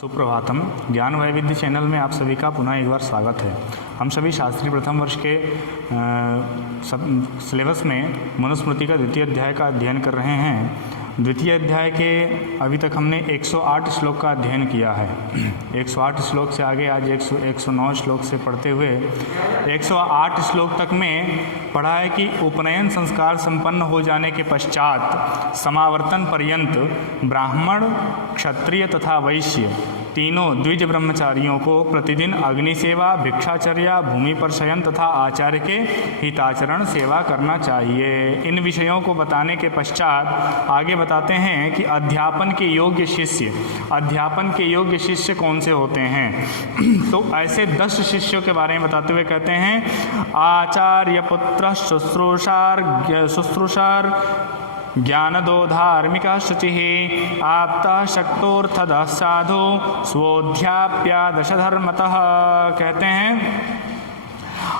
सुप्रभातम। ज्ञान वैविध्य चैनल में आप सभी का पुनः एक बार स्वागत है। हम सभी शास्त्री प्रथम वर्ष के सिलेबस में मनुस्मृति का द्वितीय अध्याय का अध्ययन कर रहे हैं। द्वितीय अध्याय के अभी तक हमने 108 श्लोक का अध्ययन किया है। 108 श्लोक से आगे आज 109 श्लोक से पढ़ते हुए 108 श्लोक तक में पढ़ा है कि उपनयन संस्कार संपन्न हो जाने के पश्चात समावर्तन पर्यंत ब्राह्मण, क्षत्रिय तथा वैश्य तीनों द्विज ब्रह्मचारियों को प्रतिदिन अग्नि सेवा, भिक्षाचर्या, भूमि पर शयन तथा आचार्य के हिताचरण सेवा करना चाहिए। इन विषयों को बताने के पश्चात आगे बताते हैं कि अध्यापन के योग्य शिष्य कौन से होते हैं। तो ऐसे 10 शिष्यों के बारे में बताते हुए कहते हैं आचार्य पुत्र शुश्रूषार ज्ञानदो धार्मिका शुचिः आप्ता शक्तोर्थदः साधु स्वोध्याप्यादशधर्मतः। कहते हैं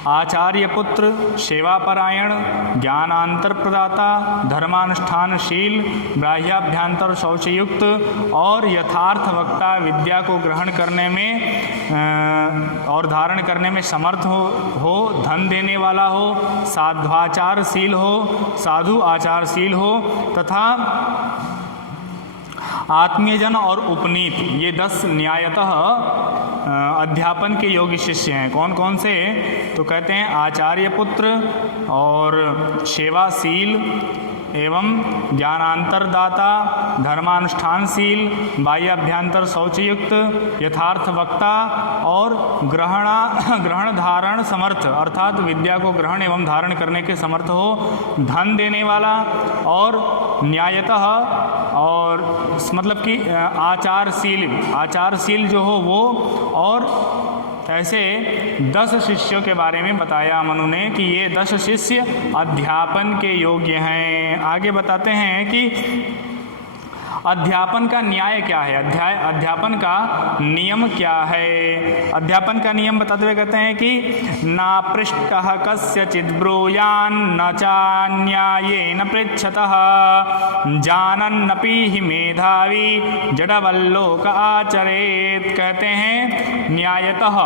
आचार्य पुत्र, सेवापरायण, ज्ञानांतर प्रदाता, धर्मानुष्ठानशील, बाह्याभ्यंतर शौचयुक्त और यथार्थ वक्ता, विद्या को ग्रहण करने में और धारण करने में समर्थ हो, धन देने वाला हो, साध्वाचारशील हो, साधु आचारशील हो तथा आत्मीयजन और उपनीत। ये 10 न्यायतः अध्यापन के योग्य शिष्य हैं। कौन कौन से? तो कहते हैं आचार्य पुत्र और सेवाशील एवं ज्ञानांतरदाता, धर्मानुष्ठानशील, बाह्याभ्यंतर शौचयुक्त, यथार्थ वक्ता और ग्रहण धारण समर्थ अर्थात विद्या को ग्रहण एवं धारण करने के समर्थ हो, धन देने वाला और न्यायतः और मतलब कि आचारशील जो हो वो। और ऐसे 10 शिष्यों के बारे में बताया मनु ने कि ये 10 शिष्य अध्यापन के योग्य हैं। आगे बताते हैं कि अध्यापन का न्याय क्या है, अध्यापन का नियम क्या है। अध्यापन का नियम बताते हुए कहते हैं कि ना पृष्टः कस्यचित् ब्रूयान् न चान्यायेन पृच्छतः जानन्नपि हि मेधावी जडवल्लोक आचरेत्। कहते हैं न्यायतः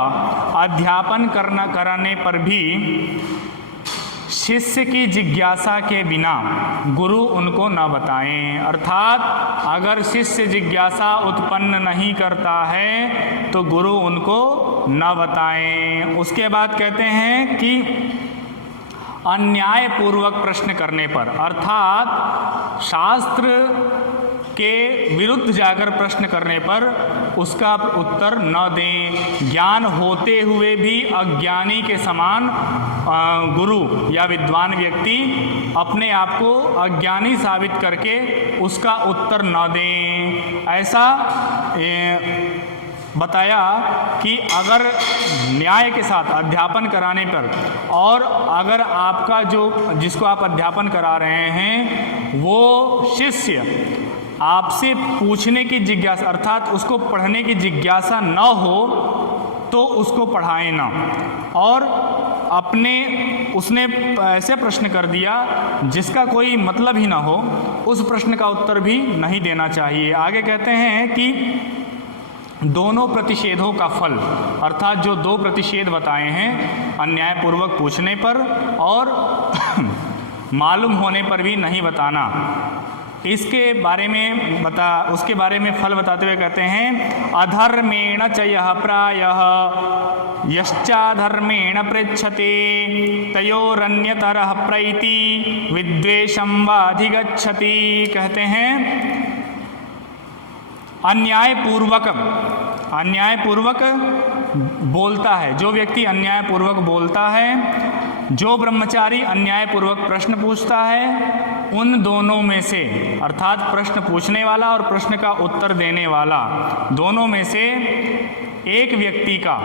अध्यापन कराने पर भी शिष्य की जिज्ञासा के बिना गुरु उनको न बताएं। अर्थात अगर शिष्य जिज्ञासा उत्पन्न नहीं करता है तो गुरु उनको न बताएं। उसके बाद कहते हैं कि अन्याय पूर्वक प्रश्न करने पर अर्थात शास्त्र के विरुद्ध जाकर प्रश्न करने पर उसका उत्तर न दें। ज्ञान होते हुए भी अज्ञानी के समान गुरु या विद्वान व्यक्ति अपने आप को अज्ञानी साबित करके उसका उत्तर न दें। ऐसा बताया कि अगर न्याय के साथ अध्यापन कराने पर और अगर आपका जिसको आप अध्यापन करा रहे हैं वो शिष्य आपसे पूछने की जिज्ञासा अर्थात उसको पढ़ने की जिज्ञासा न हो तो उसको पढ़ाएं ना। और उसने ऐसे प्रश्न कर दिया जिसका कोई मतलब ही ना हो, उस प्रश्न का उत्तर भी नहीं देना चाहिए। आगे कहते हैं कि दोनों प्रतिषेधों का फल अर्थात जो 2 प्रतिषेध बताए हैं अन्यायपूर्वक पूछने पर और मालूम होने पर भी नहीं बताना, इसके बारे में उसके बारे में फल बताते हुए कहते हैं अधर्मेण च यः प्रायः यश्चाधर्मेण पृच्छते तयोरन्यतरः प्रैति विद्वेषं वाधिगच्छति। कहते हैं अन्यायपूर्वक बोलता है, जो व्यक्ति अन्यायपूर्वक बोलता है, जो ब्रह्मचारी अन्यायपूर्वक प्रश्न पूछता है, उन दोनों में से अर्थात प्रश्न पूछने वाला और प्रश्न का उत्तर देने वाला दोनों में से एक व्यक्ति का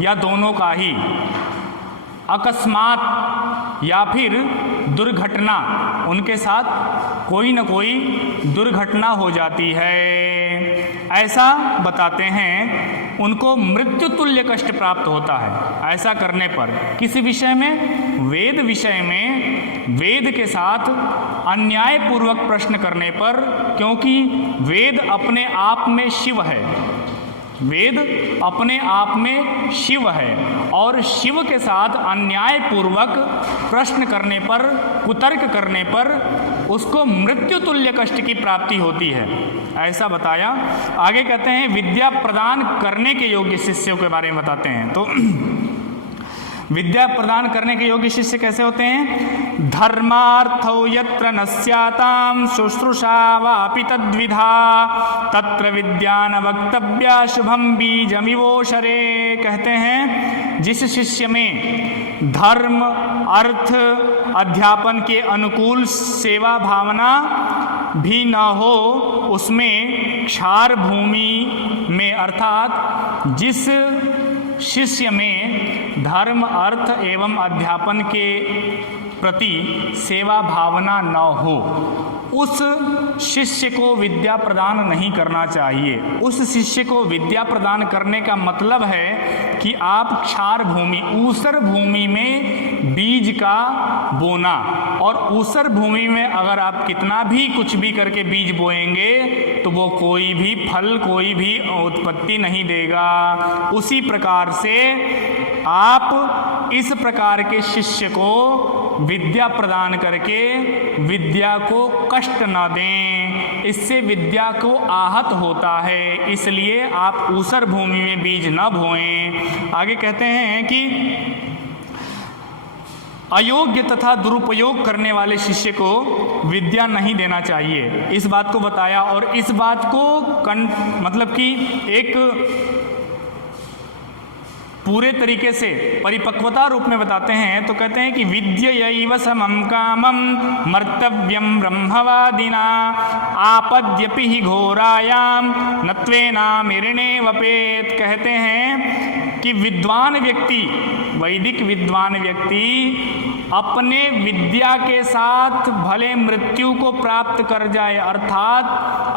या दोनों का ही अकस्मात या फिर दुर्घटना उनके साथ कोई न कोई दुर्घटना हो जाती है। ऐसा बताते हैं उनको मृत्यु तुल्य कष्ट प्राप्त होता है। ऐसा करने पर किसी विषय में, वेद विषय में, वेद के साथ अन्यायपूर्वक प्रश्न करने पर, क्योंकि वेद अपने आप में शिव है, वेद अपने आप में शिव है और शिव के साथ अन्यायपूर्वक प्रश्न करने पर, कुतर्क करने पर उसको मृत्यु तुल्य कष्ट की प्राप्ति होती है, ऐसा बताया। आगे कहते हैं विद्या प्रदान करने के योग्य शिष्यों के बारे में बताते हैं। तो विद्या प्रदान करने के योग्य शिष्य कैसे होते हैं? धर्मार्थौ यत्र न स्यातां शुश्रूषा वापि तद्विधा तत्र विद्या न वक्तव्या शुभम बीजमिवोशरे। कहते हैं जिस शिष्य में धर्म, अर्थ, अध्यापन के अनुकूल सेवा भावना भी न हो, उसमें क्षार भूमि में अर्थात जिस शिष्य में धर्म, अर्थ एवं अध्यापन के प्रति सेवा भावना न हो, उस शिष्य को विद्या प्रदान नहीं करना चाहिए। उस शिष्य को विद्या प्रदान करने का मतलब है कि आप क्षार भूमि, ऊसर भूमि में बीज का बोना, और ऊसर भूमि में अगर आप कितना भी कुछ भी करके बीज बोएंगे तो वो कोई भी फल, कोई भी उत्पत्ति नहीं देगा। उसी प्रकार से आप इस प्रकार के शिष्य को विद्या प्रदान करके विद्या को कष्ट न दें, इससे विद्या को आहत होता है, इसलिए आप ऊसर भूमि में बीज न बोएं। आगे कहते हैं कि अयोग्य तथा दुरुपयोग करने वाले शिष्य को विद्या नहीं देना चाहिए, इस बात को बताया। और इस बात को मतलब कि एक पूरे तरीके से परिपक्वता रूप में बताते हैं। तो कहते हैं कि विद्ययैव समं कामं मर्तव्यं ब्रह्मवादिना आपद्यपि हि घोरायां नत्वेनामिरणे वपेत। कहते हैं कि विद्वान व्यक्ति, वैदिक विद्वान व्यक्ति अपने विद्या के साथ भले मृत्यु को प्राप्त कर जाए, अर्थात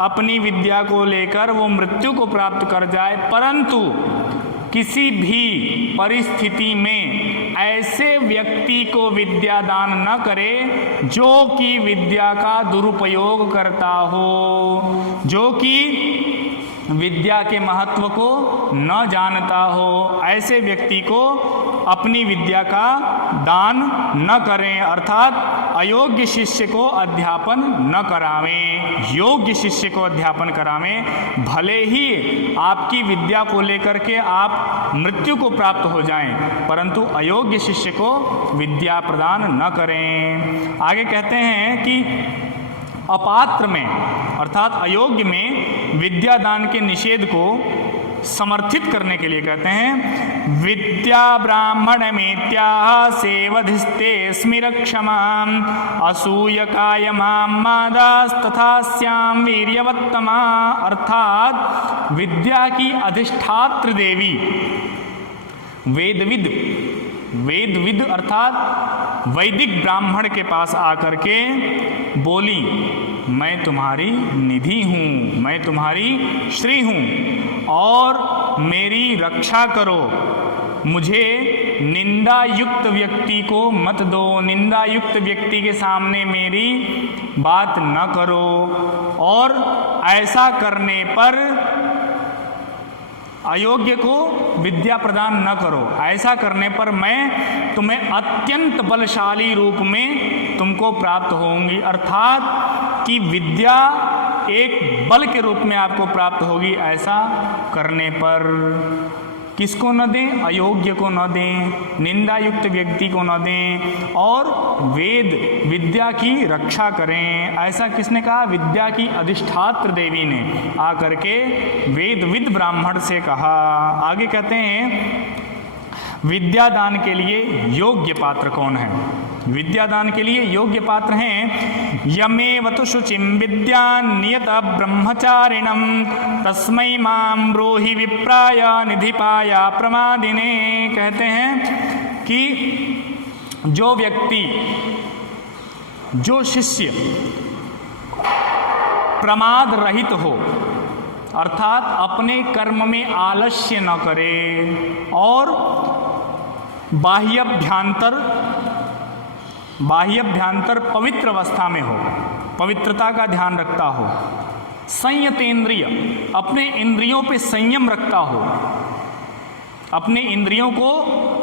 अपनी विद्या को लेकर वो मृत्यु को प्राप्त कर जाए, परंतु किसी भी परिस्थिति में ऐसे व्यक्ति को विद्या दान न करे जो कि विद्या का दुरुपयोग करता हो, जो कि विद्या के महत्व को न जानता हो, ऐसे व्यक्ति को अपनी विद्या का दान न करें, अर्थात अयोग्य शिष्य को अध्यापन न करावें, योग्य शिष्य को अध्यापन करावें। भले ही आपकी विद्या को लेकर के आप मृत्यु को प्राप्त हो जाएं, परंतु अयोग्य शिष्य को विद्या प्रदान न करें। आगे कहते हैं कि अपात्र में अर्थात अयोग्य में विद्यादान के निषेध को समर्थित करने के लिए कहते हैं विद्या ब्राह्मण मेत्याह सेवधिस्ते स्मिरक्षमाम असूयकाय मादास तथा श्याम वीर्यवत्तमा। अर्थात विद्या की अधिष्ठात्र देवी वेदविद अर्थात वैदिक ब्राह्मण के पास आकर के बोली, मैं तुम्हारी निधि हूँ, मैं तुम्हारी श्री हूँ और मेरी रक्षा करो, मुझे निंदा युक्त व्यक्ति को मत दो, निंदा युक्त व्यक्ति के सामने मेरी बात न करो, और ऐसा करने पर अयोग्य को विद्या प्रदान न करो, ऐसा करने पर मैं तुम्हें अत्यंत बलशाली रूप में तुमको प्राप्त होंगी। अर्थात कि विद्या एक बल के रूप में आपको प्राप्त होगी, ऐसा करने पर किसको न दें? अयोग्य को न दें, निंदा युक्त व्यक्ति को न दें, और वेद विद्या की रक्षा करें। ऐसा किसने कहा? विद्या की अधिष्ठात्र देवी ने आकर के वेदविद ब्राह्मण से कहा। आगे कहते हैं विद्यादान के लिए योग्य पात्र कौन है? विद्यादान के लिए योग्य पात्र हैं यमेवतु शुचिम विद्या नियत ब्रह्मचारिणम तस्मै मां ब्रूहि विप्राय निधिपाय प्रमादिने। कहते हैं कि जो व्यक्ति, जो शिष्य प्रमाद रहित हो, अर्थात अपने कर्म में आलस्य न करे और बाह्यभ्यांतर पवित्र अवस्था में हो, पवित्रता का ध्यान रखता हो, संयतेंद्रिय, अपने इंद्रियों पे संयम रखता हो, अपने इंद्रियों को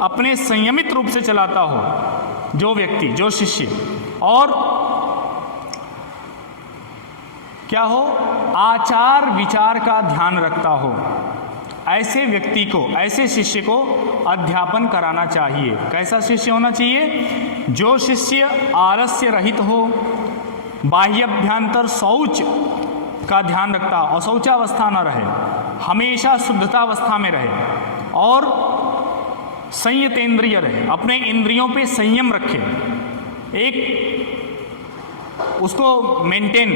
अपने संयमित रूप से चलाता हो जो व्यक्ति, जो शिष्य, और क्या हो, आचार विचार का ध्यान रखता हो, ऐसे व्यक्ति को, ऐसे शिष्य को अध्यापन कराना चाहिए। कैसा शिष्य होना चाहिए? जो शिष्य आलस्य रहित हो, बाह्याभ्यंतर शौच का ध्यान रखता हो, अशौचावस्था न रहे, हमेशा शुद्धतावस्था में रहे, और संयतेंद्रिय रहे, अपने इंद्रियों पे संयम रखे, एक उसको मेंटेन,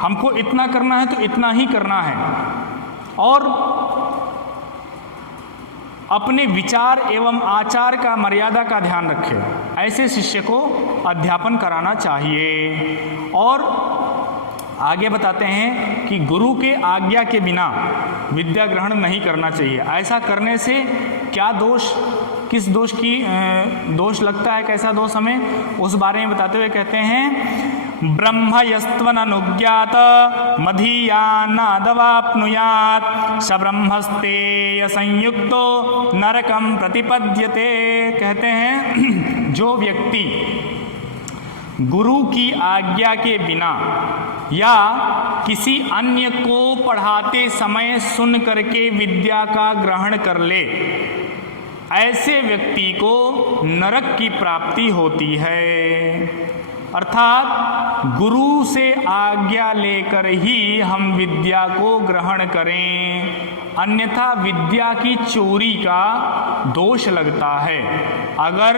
हमको इतना करना है तो इतना ही करना है, और अपने विचार एवं आचार का, मर्यादा का ध्यान रखे। ऐसे शिष्य को अध्यापन कराना चाहिए। और आगे बताते हैं कि गुरु के आज्ञा के बिना विद्या ग्रहण नहीं करना चाहिए। ऐसा करने से क्या दोष, किस दोष की दोष लगता है, कैसा दोष हमें, उस बारे में बताते हुए कहते हैं, ब्रह्म यस्त्वननुज्ञात मधीयान्नादवाप्नुयात् स ब्रह्मस्तेय संयुक्तो नरकम प्रतिपद्यते। कहते हैं जो व्यक्ति गुरु की आज्ञा के बिना या किसी अन्य को पढ़ाते समय सुन करके विद्या का ग्रहण कर ले, ऐसे व्यक्ति को नरक की प्राप्ति होती है। अर्थात गुरु से आज्ञा लेकर ही हम विद्या को ग्रहण करें, अन्यथा विद्या की चोरी का दोष लगता है। अगर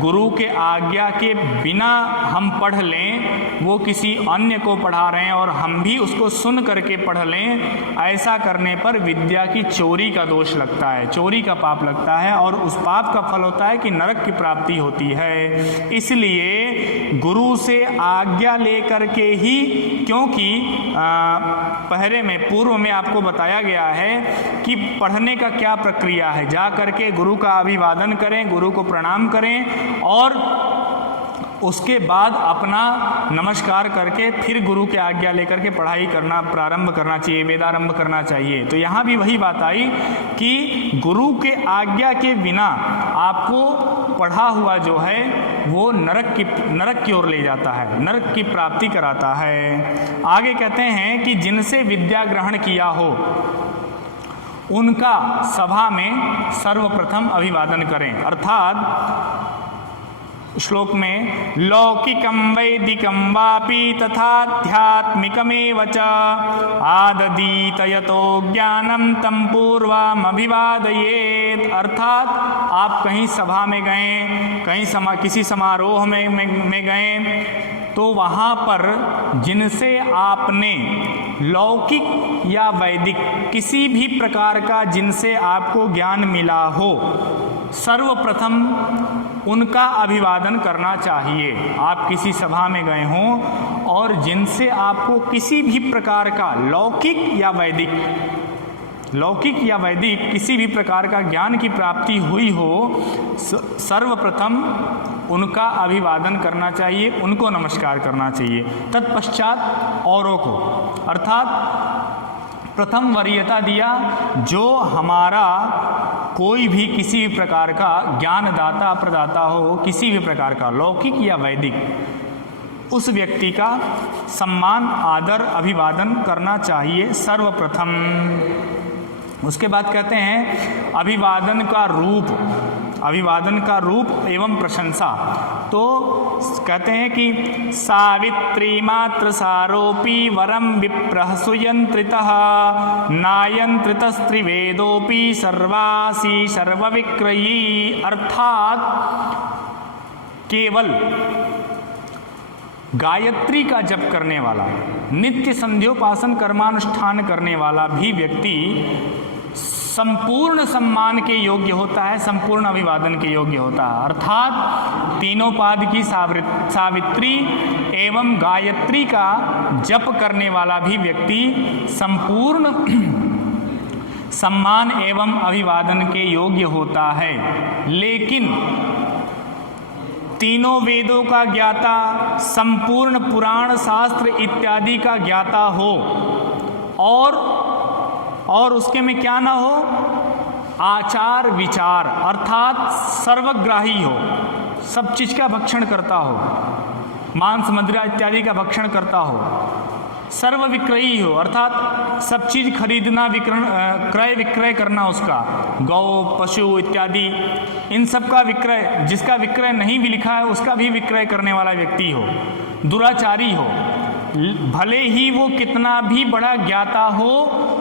गुरु के आज्ञा के बिना हम पढ़ लें, वो किसी अन्य को पढ़ा रहे हैं और हम भी उसको सुन करके पढ़ लें, ऐसा करने पर विद्या की चोरी का दोष लगता है, चोरी का पाप लगता है, और उस पाप का फल होता है कि नरक की प्राप्ति होती है। इसलिए गुरु से आज्ञा लेकर के ही, क्योंकि पहले में, पूर्व में आपको बताया गया है कि पढ़ने का क्या प्रक्रिया है, जा करके गुरु का अभिवादन करें, गुरु को प्रणाम करें, और उसके बाद अपना नमस्कार करके फिर गुरु के आज्ञा लेकर के पढ़ाई करना, प्रारंभ करना चाहिए, वेदारंभ करना चाहिए। तो यहाँ भी वही बात आई कि गुरु के आज्ञा के बिना आपको पढ़ा हुआ जो है वो नरक की ओर ले जाता है, नरक की प्राप्ति कराता है। आगे कहते हैं कि जिनसे विद्या ग्रहण किया हो उनका सभा में सर्वप्रथम अभिवादन करें। अर्थात श्लोक में लौकिकं वैदिकं वापि तथाध्यात्मिकमेव च आददीत यतो ज्ञानं तं पूर्वम् अभिवादयेत्। अर्थात आप कहीं सभा में गए, कहीं किसी समारोह में गए, तो वहाँ पर जिनसे आपने लौकिक या वैदिक किसी भी प्रकार का जिनसे आपको ज्ञान मिला हो, सर्वप्रथम उनका अभिवादन करना चाहिए। आप किसी सभा में गए हों और जिनसे आपको किसी भी प्रकार का लौकिक या वैदिक किसी भी प्रकार का ज्ञान की प्राप्ति हुई हो, सर्वप्रथम उनका अभिवादन करना चाहिए, उनको नमस्कार करना चाहिए। तत्पश्चात औरों को, अर्थात प्रथम वरीयता दिया जो हमारा कोई भी किसी भी प्रकार का ज्ञानदाता प्रदाता हो, किसी भी प्रकार का लौकिक या वैदिक, उस व्यक्ति का सम्मान, आदर, अभिवादन करना चाहिए सर्वप्रथम। उसके बाद कहते हैं अभिवादन का रूप एवं प्रशंसा। तो कहते हैं कि सावित्री मात्र सारोपी वरम विप्रः सुयंत्रितः नायंत्रितस्त्रिवेदोपि सर्वासी सर्वविक्रयी। अर्थात केवल गायत्री का जप करने वाला, नित्य संध्योपासन कर्मानुष्ठान करने वाला भी व्यक्ति संपूर्ण सम्मान के योग्य होता है, संपूर्ण अभिवादन के योग्य होता है। अर्थात तीनों पाद की सावित्री एवं गायत्री का जप करने वाला भी व्यक्ति संपूर्ण सम्मान एवं अभिवादन के योग्य होता है। लेकिन तीनों वेदों का ज्ञाता, संपूर्ण पुराण शास्त्र इत्यादि का ज्ञाता हो और उसके में क्या ना हो, आचार विचार अर्थात सर्वग्राही हो, सब चीज का भक्षण करता हो, मांस मदिरा इत्यादि का भक्षण करता हो, सर्व विक्रयी हो अर्थात सब चीज खरीदना क्रय विक्रय करना, उसका गौ पशु इत्यादि इन सब का विक्रय, जिसका विक्रय नहीं भी लिखा है उसका भी विक्रय करने वाला व्यक्ति हो, दुराचारी हो, भले ही वो कितना भी बड़ा ज्ञाता हो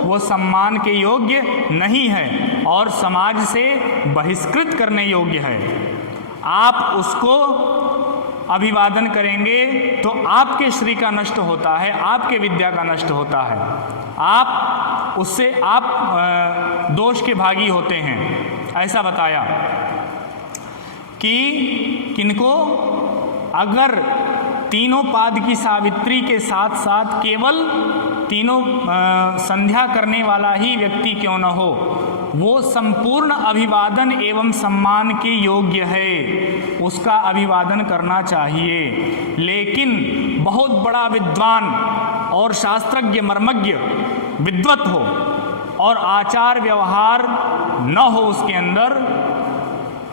वो सम्मान के योग्य नहीं है और समाज से बहिष्कृत करने योग्य है। आप उसको अभिवादन करेंगे तो आपके श्री का नष्ट होता है, आपके विद्या का नष्ट होता है, आप उससे दोष के भागी होते हैं। ऐसा बताया कि किनको, अगर तीनों पाद की सावित्री के साथ साथ केवल तीनों संध्या करने वाला ही व्यक्ति क्यों न हो, वो संपूर्ण अभिवादन एवं सम्मान के योग्य है, उसका अभिवादन करना चाहिए। लेकिन बहुत बड़ा विद्वान और शास्त्रज्ञ मर्मज्ञ विद्वत हो और आचार व्यवहार न हो उसके अंदर,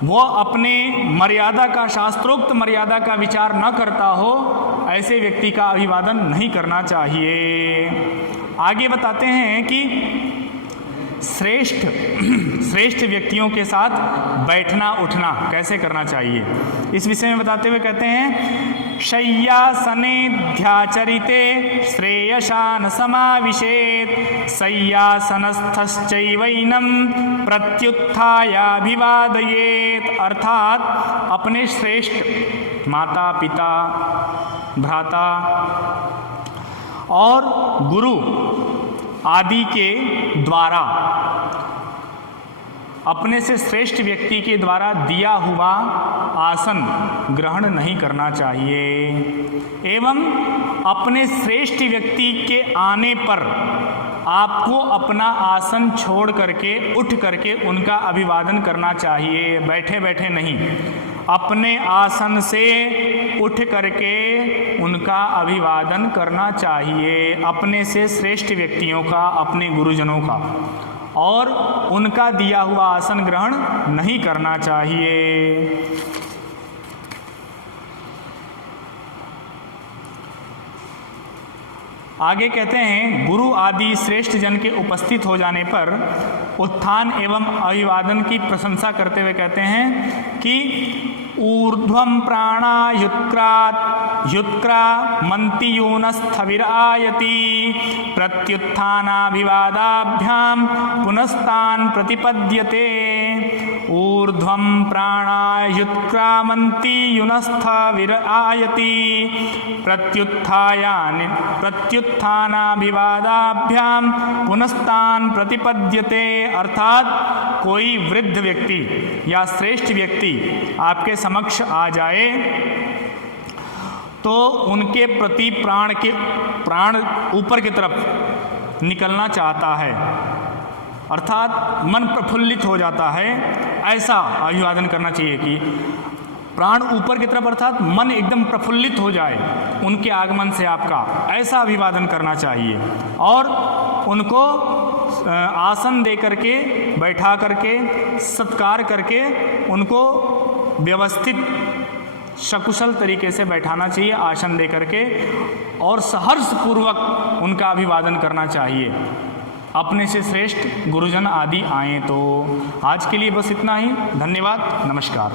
वो अपने मर्यादा का, शास्त्रोक्त मर्यादा का विचार न करता हो, ऐसे व्यक्ति का अभिवादन नहीं करना चाहिए। आगे बताते हैं कि श्रेष्ठ व्यक्तियों के साथ बैठना उठना कैसे करना चाहिए, इस विषय में बताते हुए कहते हैं, शय्यासनेऽध्याचरिते श्रेयशान समाविशेत् शय्यासनस्थश्चैवैनं प्रत्युत्थायाभिवादयेत्। अर्थात अपने श्रेष्ठ माता पिता भ्राता और गुरु आदि के द्वारा, अपने से श्रेष्ठ व्यक्ति के द्वारा दिया हुआ आसन ग्रहण नहीं करना चाहिए एवं अपने श्रेष्ठ व्यक्ति के आने पर आपको अपना आसन छोड़ करके उठ करके उनका अभिवादन करना चाहिए, बैठे बैठे नहीं, अपने आसन से उठ करके उनका अभिवादन करना चाहिए, अपने से श्रेष्ठ व्यक्तियों का, अपने गुरुजनों का, और उनका दिया हुआ आसन ग्रहण नहीं करना चाहिए। आगे कहते हैं, गुरु आदि श्रेष्ठ जन के उपस्थित हो जाने पर उत्थान एवं अभिवादन की प्रशंसा करते हुए कहते हैं कि ऊर्ध्वं प्राणायुत्क्रामन्तियूनस्थविरायति प्रत्युत्थानाभिवादाभ्यां पुनस्तान् प्रतिपद्यते। ऊर्ध्वं प्राणायुत्क्रामन्तियूनस्थविरायति प्रत्युत्थानाभिवादाभ्यां पुनस्तान् प्रतिपद्यते। अर्थात कोई वृद्ध व्यक्ति या श्रेष्ठ व्यक्ति आपके समक्ष आ जाए तो उनके प्रति प्राण ऊपर की तरफ निकलना चाहता है, अर्थात मन प्रफुल्लित हो जाता है, ऐसा अभिवादन करना चाहिए कि प्राण ऊपर की तरफ अर्थात मन एकदम प्रफुल्लित हो जाए उनके आगमन से आपका, ऐसा अभिवादन करना चाहिए। और उनको आसन दे करके, बैठा करके, सत्कार करके उनको व्यवस्थित सकुशल तरीके से बैठाना चाहिए, आसन दे करके, और सहर्ष पूर्वक उनका अभिवादन करना चाहिए। अपने से श्रेष्ठ गुरुजन आदि आए तो। आज के लिए बस इतना ही। धन्यवाद, नमस्कार।